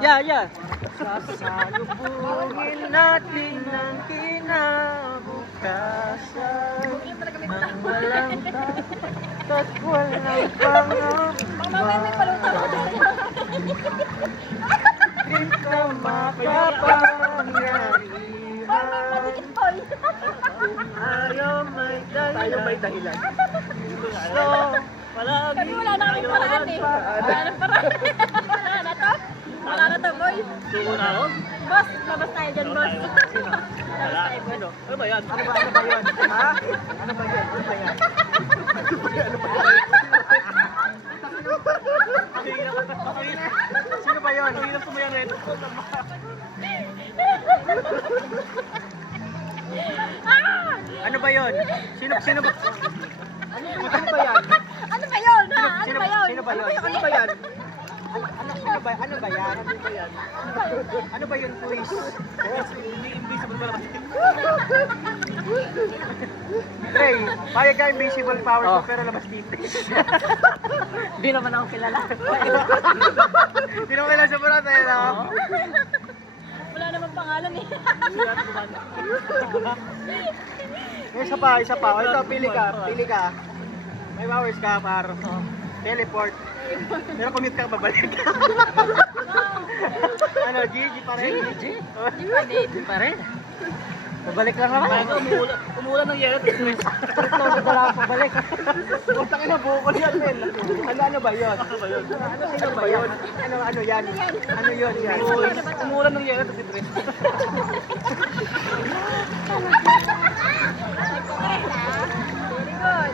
Yeah. Sasalubungin natin ang kinabukasan nang walang takot at walang pangamba. Di ka makapangyarihan. Ayaw may dahilan. Gusto palagi. Wala na kaming paraan eh. Wala na paraan. Wala na to. Wala na to, boy. Tuko na ako? Boss, labas tayo dyan, boss. Sino? Labas tayo, boss. Ano ba yan? Ano ba yan? Ha? Ano ba yan? Sino ba yan? Ang hirap sumayan rin. Ano ba yun? Sino ba? Ano ba yan? Ano ba yun, ha? Ano ba yun? Sino ba yun? Ano ba yan? Ano ba yan? Ano ba yun, please? Invisible ba naman? Trey, payag ka invisible powers mo pero labas dito. Di naman ako kilala. Hindi naman kailan sa burat eh, no? Wala naman pangalan eh. Isa pa. Ito, pili ka. May powers ka para teleport. Pero commute ka, babalik ka. Ano, G pa rin? G pa rin. Babalik lang naman. Umulan ng yero. Wala akong pabalik. Utang ina, bukol yan, men. Ano ba yun? Sino ba yun? Ano yan? Ano yun? Umulan ng yero. Very good.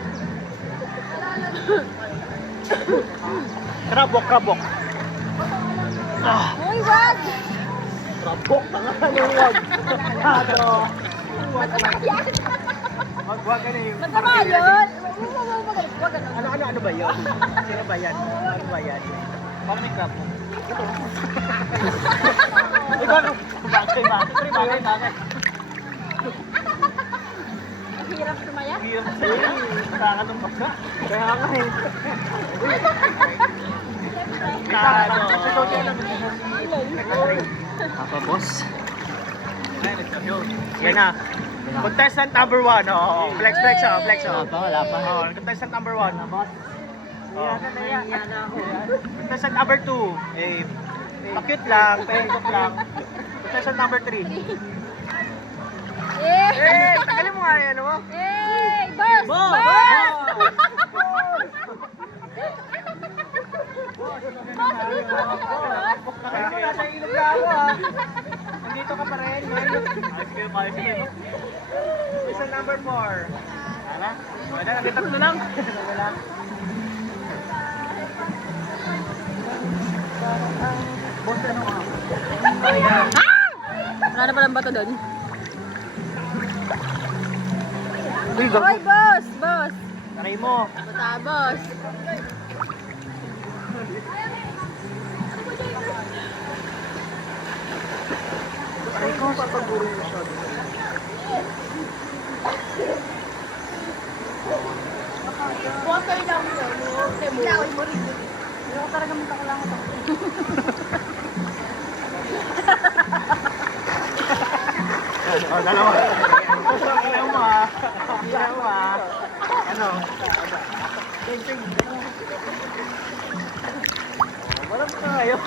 Krabok. Uy, wag! Krabok, tangan wag. Wag ka na yung... Masama yun! Wag Ano ba yun? Sino ba yan? Ano ba yan? Paano may krabok? Bakit? Ang hirap sumaya? Hirap sa'yo. Nakakalumpak ka. Kaya nga eh. Papa boss. Yan na. Contestant number 1. Oh, flex. Wala pa. Contestant number 1. Contestant number 2. Eh, pakit lang, pengkok lang. Contestant number 3. Eh! Tagalin mo nga yan, ano? Eh! Boss! Boss! Nasa ilog na ako ha. Nandito ka pa rin. Isa number 4. Wala? Wala, tatlo lang. Wala. Boss, ano ka? Wala na palang bato doon. Uy, Hoy, boss! Boss! Taray mo. Bata, boss! Taray ko, papaguro mo siya. Water lang yun. Ilawin mo rin. Hindi ko talaga magkakulangan ako. Dalawa. Ilaw mo ha. Ano? Wala mo na ngayon.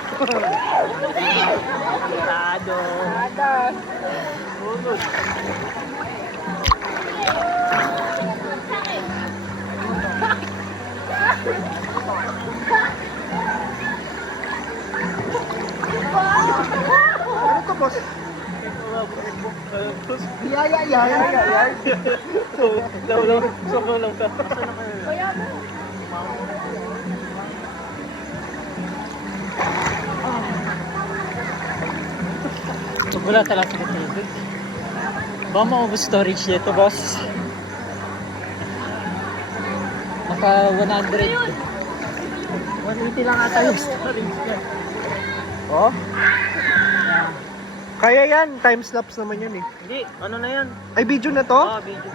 Tado. Bunod. Ano to, boss? Yay. Sobrang lang ka. Kaya mo. Wala talaga sa tubig. Ba maubos storage nito, boss? Naka 100. 180 lang ata yung storage niya. Oh? Kaya yan, time lapse naman yan eh. Hindi, ano na yan? Ay, video na to? Video.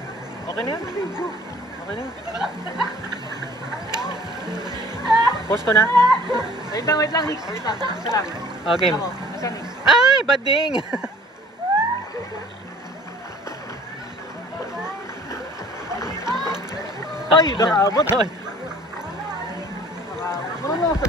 Okay na yan? Okay na yan? Post ko na? Wait lang, Hicks. Isa lang. Okay. Ako, asan is? Ay, bading! Ay, nakaabot. Ay. Marunong ako sa